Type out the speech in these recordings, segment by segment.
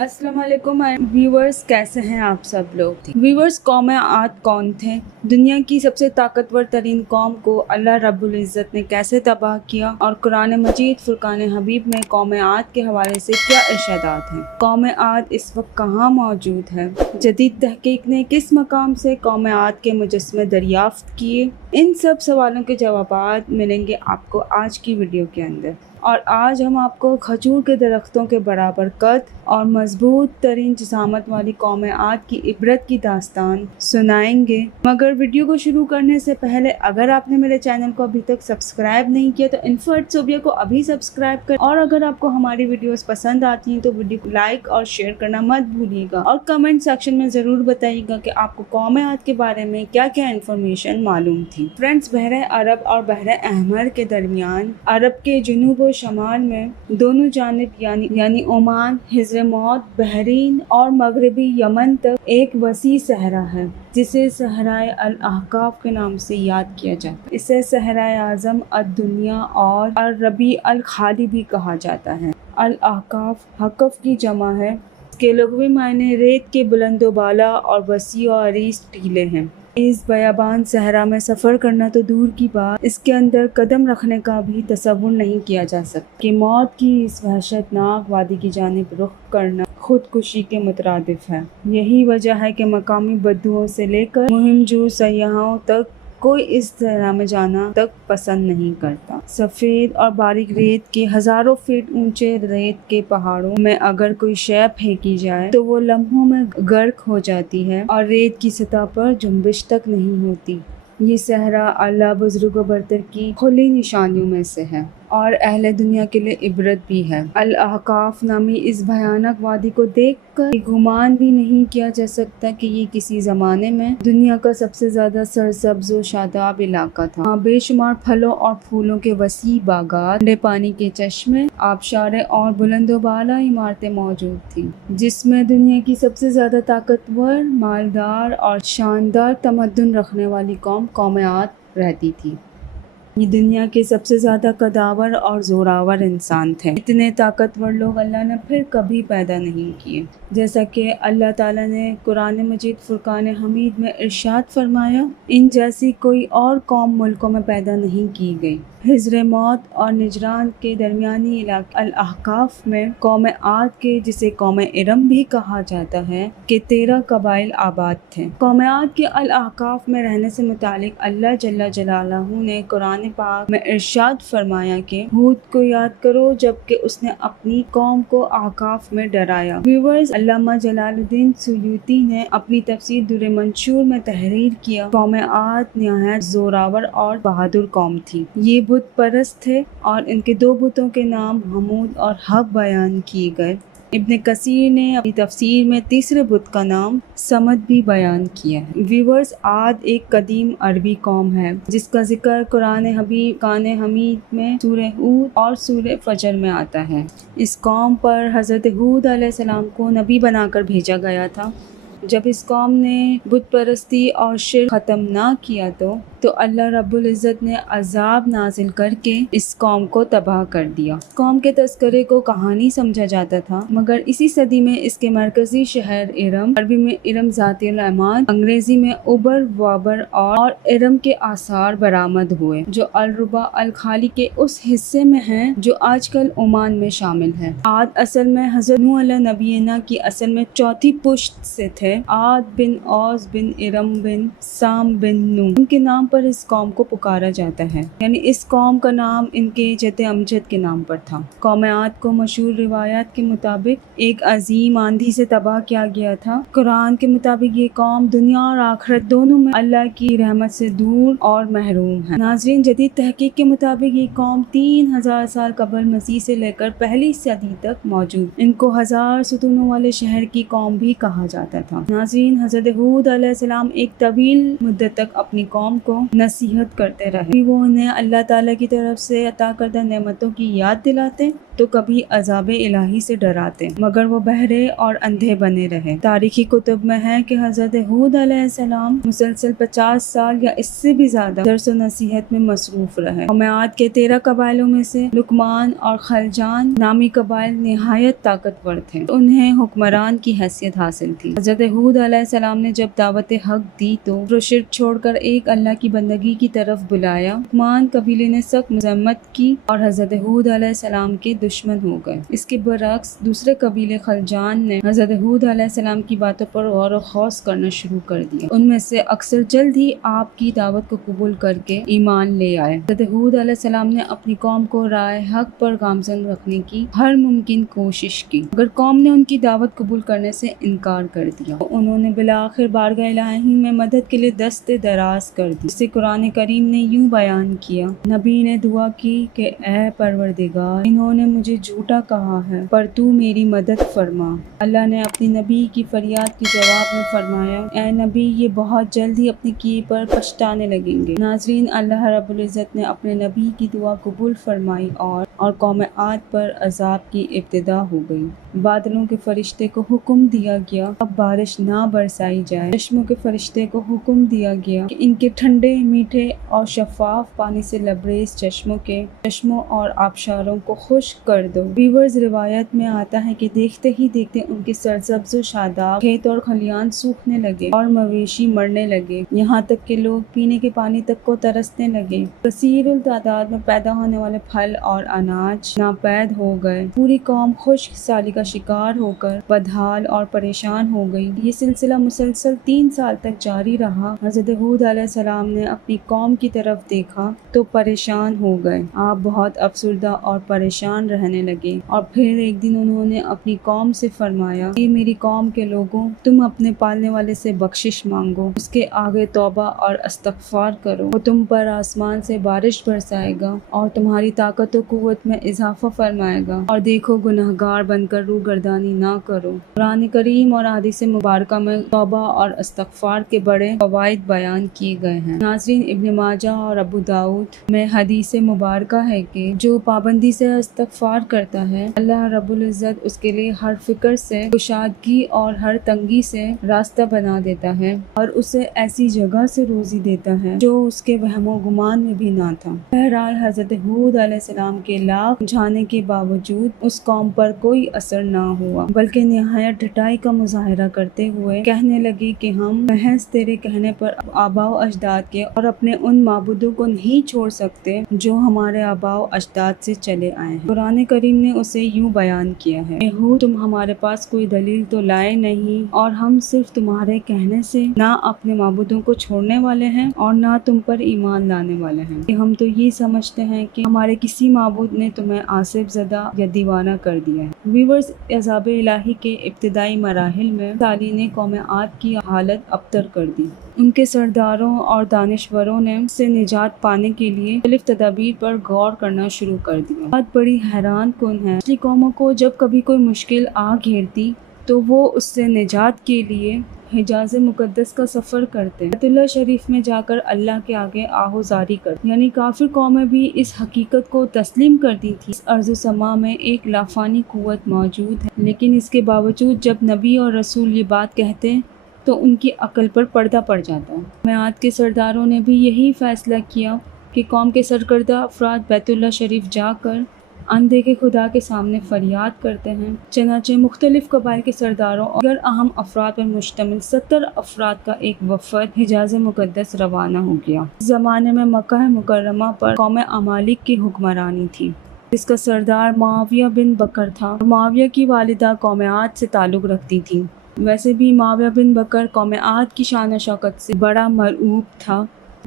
अस्सलाम वालेकुम व्यूवर्स, कैसे हैं आप सब लोग। व्यूवर्स, कौम आद कौन थे? दुनिया की सबसे ताकतवर तरीन कौम को अल्लाह रब्बुल इज़्ज़त ने कैसे तबाह किया और कुरान मजीद फुरकान हबीब में कौम आद के हवाले से क्या इरशादात हैं। कौम आद इस वक्त कहाँ मौजूद है? जदीद तहकीक ने किस मकाम से कौम आद के मुजस्समे दरियाफ्त किए? इन सब सवालों के जवाबात मिलेंगे आपको आज की वीडियो के अंदर। और आज हम आपको खजूर के दरख्तों के बराबर कद और मजबूत तरीन जिसामत वाली कौम आद की इबरत की दास्तान सुनाएंगे। मगर वीडियो को शुरू करने से पहले अगर आपने मेरे चैनल को अभी तक सब्सक्राइब नहीं किया तो इन्फो एट सोबिया को अभी सब्सक्राइब कर, और अगर आपको हमारी वीडियोस पसंद आती हैं तो वीडियो को लाइक और शेयर करना मत भूलिएगा। और कमेंट सेक्शन में ज़रूर बताइएगा कि आपको कौम आद के बारे में क्या क्या इन्फॉर्मेशन मालूम थी। फ्रेंड्स, बहर अरब और बहर अहमर के दरमियान अरब के जुनूब और शमाल में दोनों जानिब यानी ओमान, हिजर मौत, बहरीन और मगरबी यमन तक एक वसी सहरा है जिसे सहराए अल अहकाफ के नाम से याद किया जाता है। इसे सहराए आज़म, अद-दुनिया और अल-रबी अल-खाली भी कहा जाता है। अल अहकाफ हकफ की जमा है। इसके लुग़वी मायने रेत के बुलंदोबाला और वसी और अरीज़ टीले हैं। इस बयाबान सहरा में सफ़र करना तो दूर की बात, इसके अंदर कदम रखने का भी तसव्वुर नहीं किया जा सकता कि मौत की इस वहशतनाक वादी की जानिब रुख करना खुदकुशी के मुतरादिफ है। यही वजह है कि मकामी बद्दुओं से लेकर मुहिम जो सयाहों तक कोई इस तरह में जाना तक पसंद नहीं करता। सफ़ेद और बारीक रेत के हज़ारों फीट ऊंचे रेत के पहाड़ों में अगर कोई शय फेंकी जाए तो वो लम्हों में गर्क हो जाती है और रेत की सतह पर जुम्बिश तक नहीं होती। ये सहरा अल्लाह बुज़ुर्ग व बरतर की खुली निशानियों में से है और अहले दुनिया के लिए इबरत भी है। अल अहकाफ नामी इस भयानक वादी को देखकर गुमान भी नहीं किया जा सकता कि ये किसी ज़माने में दुनिया का सबसे ज़्यादा सरसब्ज़ व शादाब इलाका था। वहाँ बेशुमार फलों और फूलों के वसी बागात, ठंडे पानी के चश्मे, आबशारें और बुलंदोबाला इमारतें मौजूद थी, जिसमें दुनिया की सबसे ज़्यादा ताकतवर, मालदार और शानदार तमद्दुन रखने वाली कौम आद रहती थी। ये दुनिया के सबसे ज़्यादा कदावर और ज़ोरावर इंसान थे। इतने ताकतवर लोग अल्लाह ने फिर कभी पैदा नहीं किए। जैसा कि अल्लाह ताला ने कुरान मजीद फुरकान हमीद में इरशाद फरमाया, इन जैसी कोई और कौम मुल्कों में पैदा नहीं की गई। हिजर मौत और निजरान के दरमियानी इलाके अल अहकाफ में कौम आद के, जिसे कौम इरम भी कहा जाता है, के 13 कबाइल आबाद थे। कौम आद के अल अहकाफ में रहने से मुतालिक अल्लाह जल्ला जलालहू ने कुरान पाक में इरशाद फरमाया कि हूद को याद करो जबकि उसने अपनी कौम को अहकाफ में डराया। व्यूअर्स, अल्लामा जलालुद्दीन सुयूती ने अपनी तफसीर दुर्र मंशूर में तहरीर किया, कौम आद निहायत जोरावर और बहादुर कौम थी। ये बुत परस्त थे और इनके दो बुतों के नाम हमूद और हब बयान किए गए। इब्न कसीर ने अपनी तफसीर में तीसरे बुत का नाम समद भी बयान किया है। व्यूअर्स, आद एक कदीम अरबी कौम है जिसका जिक्र कुरान हमीद में सूरह हूद और सूरह फजर में आता है। इस कौम पर हज़रत हूद अलैहिस्सलाम को नबी बनाकर भेजा गया था। जब इस कौम ने बुत परस्ती और शिर्क ख़त्म ना किया तो अल्लाह रब्बुल इज़्ज़त ने अज़ाब नाजिल करके इस कौम को तबाह कर दिया। कौम के तस्करे को कहानी समझा जाता था, मगर इसी सदी में इसके मरकजी शहर इरम, अरबी में इरम ज़ातिल इमाद, अंग्रेजी में उबर वाबर और इरम के आसार बरामद हुए जो अल-रुबा अल-खाली के उस हिस्से में हैं जो आजकल ओमान में शामिल है। आद असल में हज़रत नूह अलैहिस्सलाम की असल में चौथी पुश्त से थे। आद बिन औस बिन इरम बिन साम बिन नूह, उनके नाम पर इस कौम को पुकारा जाता है, यानी इस कौम का नाम इनके जद अमजद के नाम पर था। कौम आद को मशहूर रिवायात के मुताबिक एक अजीम आंधी से तबाह किया गया था। कुरान के मुताबिक ये कौम दुनिया और आखिरत दोनों में अल्लाह की रहमत से दूर और महरूम है। नाज़रीन, जदीद तहकीक के मुताबिक ये कौम 3000 साल कबल मसीह से लेकर पहली सदी तक मौजूद। इनको 1000 सुतूनों वाले शहर की कौम भी कहा जाता था। नाज़रीन, हज़रत हूद अलैहिस्सलाम एक तवील मुद्दत तक अपनी कौम को नसीहत करते रहे। कभी वो उन्हें अल्लाह ताला की तरफ से अता करदा नेमतों की याद दिलाते तो कभी अज़ाब इलाही से डराते, मगर वो बहरे और अंधे बने रहे। तारीखी कुतुब में है कि हज़रत हूद अलैहिस्सलाम मुसलसल 50 साल या इससे भी ज़्यादा दर्स व नसीहत में मसरूफ रहे। कौम आद के 13 कबाइलों में से लुकमान और खलजान नामी कबाइल निहायत ताकतवर थे। उन्हें हुक्मरान की हैसियत हासिल थी। हज़रत हूद अलैहिस्सलाम ने जब दावत हक दी तो शिर्क छोड़कर एक अल्लाह की बंदगी की तरफ बुलाया। लुकमान कबीले ने सख्त मज़म्मत की और हज़रत हूद अलैहिस्सलाम के दुश्मन हो गए। इसके बरक्स दूसरे कबीले खलजान ने हज़रत हूद अलैहिस्सलाम की बातों पर गौर व खौस करना शुरू कर दिया। उनमें से अक्सर जल्द ही आपकी दावत को कबूल करके ईमान ले आए। हज़रत हूद अलैहिस्सलाम ने अपनी कौम को राह हक पर गामज़न रखने की हर मुमकिन कोशिश की, मगर कौम ने उनकी दावत कबूल करने से इनकार कर दिया। उन्होंने बिलाखिर बारगाह इलाही में मदद के लिए दस्ते दराज कर दी। इससे कुरान करीम ने यूं बयान किया, नबी ने दुआ की कि ऐ परवरदिगार, इन्होंने मुझे झूठा कहा है पर तू मेरी मदद फरमा। अल्लाह ने अपनी नबी की फरियाद के जवाब में फरमाया, ऐ नबी, ये बहुत जल्द ही अपने किए पर पछताने लगेंगे। नाज़रीन, अल्लाह रब्बुल इज़्ज़त ने अपने नबी की दुआ कबूल फरमाई और कौम आद पर अजाब की इब्तिदा हो गई। बादलों के फरिश्ते को हुक्म दिया गया अब बारिश ना बरसाई जाए। चश्मों के फरिश्ते को हुक्म दिया गया कि इनके ठंडे मीठे और शफाफ पानी से लबरेज चश्मों और आबशारों को खुश्क कर दो। वीवर्स, रिवायत में आता है कि देखते ही देखते उनके सरसब्ज़ व शादाब खेत और खलियान सूखने लगे और मवेशी मरने लगे, यहाँ तक कि लोग पीने के पानी तक को तरसने लगे। कसीरुल तादाद में पैदा होने वाले फल और अनाज नापैद हो गए। पूरी कौम खुश्क साली का शिकार होकर बदहाल और परेशान हो गई। ये सिलसिला मुसलसल 3 साल तक जारी रहा। हज़रत हूद अलैहिस्सलाम ने अपनी कौम की तरफ देखा तो परेशान हो गए। आप बहुत अफसरदा और परेशान रहने लगे और फिर एक दिन उन्होंने अपनी कौम से फरमाया, ये मेरी कौम के लोगों, तुम अपने पालने वाले से बख्शिश मांगो, उसके आगे तौबा और इस्तग़फ़ार करो। वो तुम पर आसमान से बारिश बरसाएगा और तुम्हारी ताकत और कुव्वत में इजाफा फरमाएगा, और देखो गुनहगार बनकर रूगर्दानी ना करो। कुरान करीम और हदीस मुबारका में तौबा और इस्तग़फ़ार के बड़े फ़वाइद बयान किए गए हैं। नाज़रीन, इब्न माजा और अबू दाऊद में हदीस मुबारका है कि जो पाबंदी से इस्तग़फ़ार करता है, अल्लाह रब्बुल इज़्ज़त उसके लिए हर फिक्र से कुशादगी और हर तंगी से रास्ता बना देता है और उसे ऐसी जगह से रोज़ी देता है जो उसके वहमो गुमान में भी ना था। बहरहाल हज़रत हूद अलैहिस्सलाम के लाख समझाने के बावजूद उस कौम पर कोई असर ना हुआ, बल्कि निहायत ढटाई का मुजाहिरा करते हुए कहने लगे कि हम महज तेरे कहने पर आबाओ अजदाद के और अपने उन माबूदों को नहीं छोड़ सकते जो हमारे आबाओ अजदाद से चले आए हैं। कुरान करीम ने उसे यूं बयान किया है, हूद, तुम हमारे पास कोई दलील तो लाए नहीं और हम सिर्फ तुम्हारे कहने से ना अपने माबूदों को छोड़ने वाले हैं और ना तुम पर ईमान लाने वाले हैं। कि हम तो ये समझते हैं कि हमारे किसी माबूद ने तुम्हें आसिफ ज़दा या दीवाना कर दिया है। वीवर्स, अज़ाब इलाही के इब्तिदाई मराहिल में साली ने कौम आद की हालत अबतर कर दी। उनके सरदारों और दानिशवरों ने उससे निजात पाने के लिए मुख्तलिफ तदाबीर पर गौर करना शुरू कर दिया। बात बड़ी हैरान कुन है, पिछली कौमों को जब कभी कोई मुश्किल आ घेरती तो वो उससे निजात के लिए हिजाज़ मुक़द्दस का सफ़र करते, बैतुल्लाह शरीफ में जाकर अल्लाह के आगे आहुजारी करते। यानी काफिर कौमें भी इस हकीकत को तस्लीम कर दी थी, इस अर्ज़ समा में एक लाफानी कुव्वत मौजूद है, लेकिन इसके बावजूद जब नबी और रसूल ये बात कहते तो उनकी अक्ल पर पर्दा पड़ जाता है। कौम के सरदारों ने भी यही फैसला किया कि कौम के सरकर्दा अफराद बैतुल्लाह शरीफ जाकर अनदेखे खुदा के सामने फरियाद करते हैं। चनाचे मुख्तलिफ कबाइल के सरदारों और अहम अफराद पर मुश्तमिल 70 अफराद का एक वफ़द हिजाज़ मुक़द्दस रवाना हो गया। इस ज़माने में मक्का मुकर्रमा पर कौम अमालिक की हुक्मरानी थी, जिसका सरदार मुआविया बिन बकर था। मुआविया की वालिदा कौम आद से ताल्लुक़ रखती थी। वैसे भी मुआविया बिन बकर कौम आद की शान शौकत से बड़ा मरऊब था।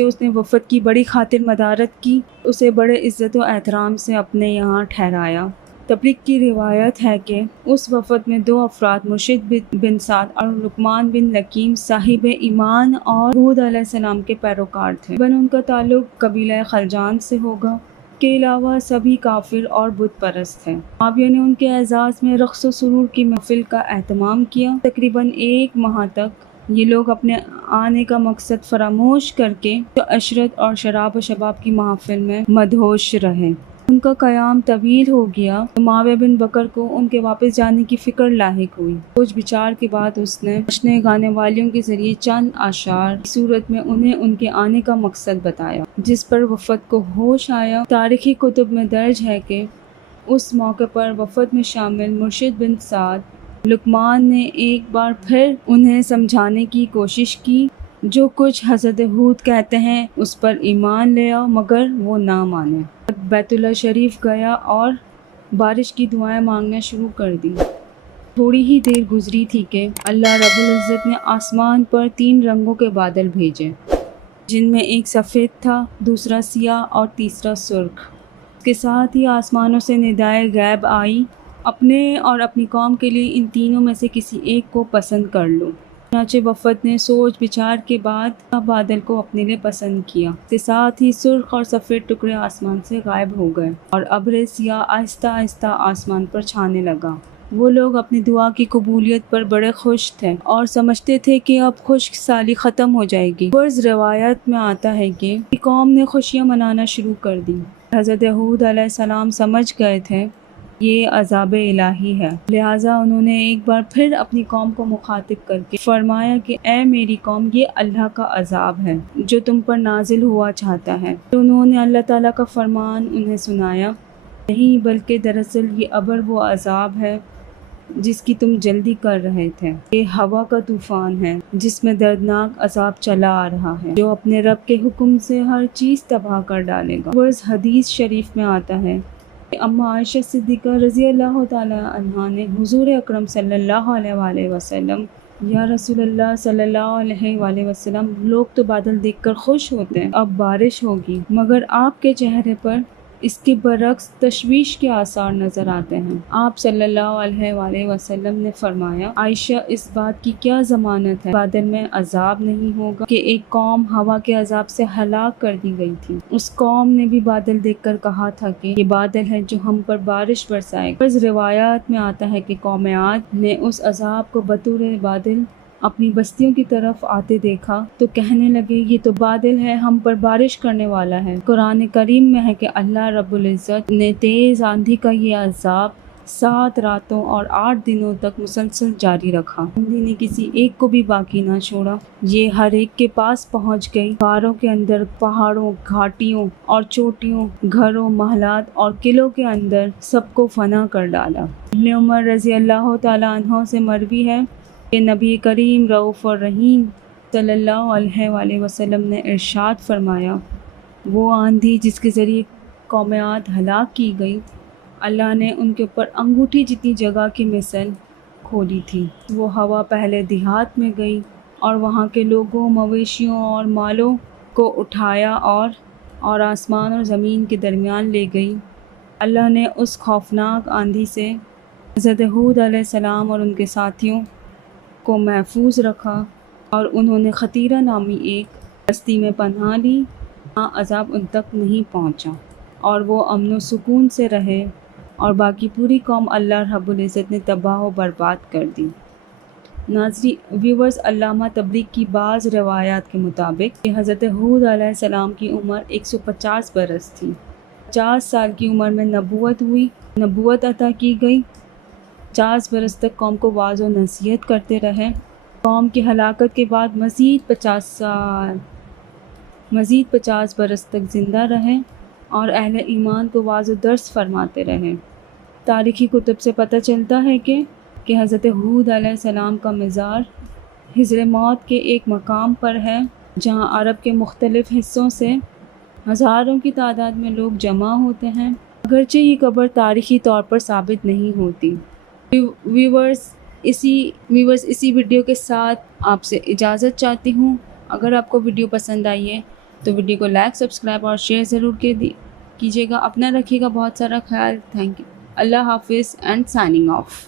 उसने वफ़द की बड़ी खातिर मदारत की, उसे बड़े इज़्ज़त व एहतराम से अपने यहाँ ठहराया। तबलीग की रिवायत है कि उस वफ़द में 2 अफराद मुर्शिद बिन साद और लुकमान बिन लकीम साहिब ईमान और हूद अलैहिस्सलाम के पैरोकार थे। बन उनका ताल्लुक़ कबीला खलजान से होगा। के अलावा सभी काफिर और बुत परस्त थे। मुआविया ने उनके एजाज़ में रक़्स व सुरूर की महफिल का एहतमाम किया। तकरीबन 1 माह तक یہ لوگ اپنے آنے کا مقصد فراموش کر کے عشرت اور شراب و شباب کی محفل میں مدہوش رہے۔ ان کا قیام طویل ہو گیا تو معاویہ بن بکر کو ان کے واپس جانے کی فکر لاحق ہوئی۔ سوچ بچار کے بعد اس نے جشن گانے والیوں کے ذریعے چند اشعار کی صورت میں انہیں ان کے آنے کا مقصد بتایا، جس پر وفد کو ہوش آیا۔ تاریخی کتب میں درج ہے کہ اس موقع پر وفد میں شامل مرشد بن سعد لقمان نے ایک بار پھر انہیں سمجھانے کی کوشش کی، جو کچھ حضرت ہود کہتے ہیں اس پر ایمان لے آؤ، مگر وہ نہ مانے۔ بیت اللہ شریف گیا اور بارش کی دعائیں مانگنا شروع کر دی۔ تھوڑی ہی دیر گزری تھی کہ اللہ رب العزت نے آسمان پر 3 رنگوں کے بادل بھیجے، جن میں ایک سفید تھا، دوسرا سیاہ اور تیسرا سرخ۔ اس کے ساتھ ہی آسمانوں سے ندائے غیب آئی، اپنے اور اپنی قوم کے لیے ان تینوں میں سے کسی ایک کو پسند کر لو۔ چنانچہ وفد نے سوچ بچار کے بعد بادل کو اپنے لیے پسند کیا۔ اس کے ساتھ ہی سرخ اور سفید ٹکڑے آسمان سے غائب ہو گئے اور ابر سیاہ آہستہ آہستہ آسمان پر چھانے لگا۔ وہ لوگ اپنی دعا کی قبولیت پر بڑے خوش تھے اور سمجھتے تھے کہ اب خشک سالی ختم ہو جائے گی۔ بعض روایات میں آتا ہے کہ قوم نے خوشیاں منانا شروع کر دی۔ حضرت ہود علیہ السلام سمجھ گئے تھے یہ عذاب الہی ہے، لہٰذا انہوں نے ایک بار پھر اپنی قوم کو مخاطب کر کے فرمایا کہ اے میری قوم، یہ اللہ کا عذاب ہے جو تم پر نازل ہوا چاہتا ہے۔ تو انہوں نے اللہ تعالیٰ کا فرمان انہیں سنایا، نہیں بلکہ دراصل یہ ابر وہ عذاب ہے جس کی تم جلدی کر رہے تھے۔ یہ ہوا کا طوفان ہے جس میں دردناک عذاب چلا آ رہا ہے، جو اپنے رب کے حکم سے ہر چیز تباہ کر ڈالے گا۔ ورز حدیث شریف میں آتا ہے کہ اما عائشہ صدیقہ رضی اللہ تعالیٰ عنہا نے حضور اکرم صلی اللہ علیہ وآلہ وسلم، یا رسول اللہ صلی اللہ علیہ وآلہ وسلم، لوگ تو بادل دیکھ کر خوش ہوتے ہیں، اب بارش ہوگی، مگر آپ کے چہرے پر اس کے برعکس تشویش کے آثار نظر آتے ہیں۔ آپ صلی اللہ علیہ وآلہ وسلم نے فرمایا، عائشہ اس بات کی کیا ضمانت ہے بادل میں عذاب نہیں ہوگا کہ ایک قوم ہوا کے عذاب سے ہلاک کر دی گئی تھی، اس قوم نے بھی بادل دیکھ کر کہا تھا کہ یہ بادل ہے جو ہم پر بارش برسائے گا۔ بعض روایات میں آتا ہے کہ قوم عاد نے اس عذاب کو بطور بادل اپنی بستیوں کی طرف آتے دیکھا تو کہنے لگے یہ تو بادل ہے، ہم پر بارش کرنے والا ہے۔ قرآن کریم میں ہے کہ اللہ رب العزت نے تیز آندھی کا یہ عذاب 7 راتوں اور 8 دنوں تک مسلسل جاری رکھا۔ آندھی نے کسی ایک کو بھی باقی نہ چھوڑا، یہ ہر ایک کے پاس پہنچ گئی، غاروں کے اندر، پہاڑوں، گھاٹیوں اور چوٹیوں، گھروں، محلات اور قلعوں کے اندر سب کو فنا کر ڈالا۔ ابن عمر رضی اللہ تعالیٰ عنہ سے مروی ہے کہ نبی کریم رؤوف الرحیم صلی اللہ علیہ وآلہ وسلم نے ارشاد فرمایا، وہ آندھی جس کے ذریعے قوم عاد ہلاک کی گئی، اللہ نے ان کے اوپر انگوٹھی جتنی جگہ کی مثل کھولی تھی۔ وہ ہوا پہلے دیہات میں گئی اور وہاں کے لوگوں، مویشیوں اور مالوں کو اٹھایا اور آسمان اور زمین کے درمیان لے گئی۔ اللہ نے اس خوفناک آندھی سے حضرت ہود علیہ السلام اور ان کے ساتھیوں کو محفوظ رکھا اور انہوں نے خطیرہ نامی ایک بستی میں پناہ لی، جہاں عذاب ان تک نہیں پہنچا اور وہ امن و سکون سے رہے، اور باقی پوری قوم اللہ رب العزت نے تباہ و برباد کر دی۔ ویورز، علامہ تبریک کی بعض روایات کے مطابق کہ حضرت ہود علیہ السلام کی عمر 150 برس تھی۔ 50 سال کی عمر میں نبوت ہوئی، نبوت عطا کی گئی۔ 50 برس تک قوم کو واعظ و نصیحت کرتے رہے۔ قوم کی ہلاکت کے بعد مزید 50 برس تک زندہ رہے اور اہل ایمان کو واعظ و درس فرماتے رہے۔ تاریخی کتب سے پتہ چلتا ہے کہ حضرت ہود علیہ السلام کا مزار حجر موت کے ایک مقام پر ہے، جہاں عرب کے مختلف حصوں سے ہزاروں کی تعداد میں لوگ جمع ہوتے ہیں، اگرچہ یہ قبر تاریخی طور پر ثابت نہیں ہوتی۔ ویورز، اسی ویڈیو کے ساتھ آپ سے اجازت چاہتی ہوں۔ اگر آپ کو ویڈیو پسند آئی ہے تو ویڈیو کو لائک، سبسکرائب اور شیئر ضرور کیجیے گا۔ اپنا رکھیے گا بہت سارا خیال۔ Thank you. اللہ حافظ اینڈ سائننگ آف۔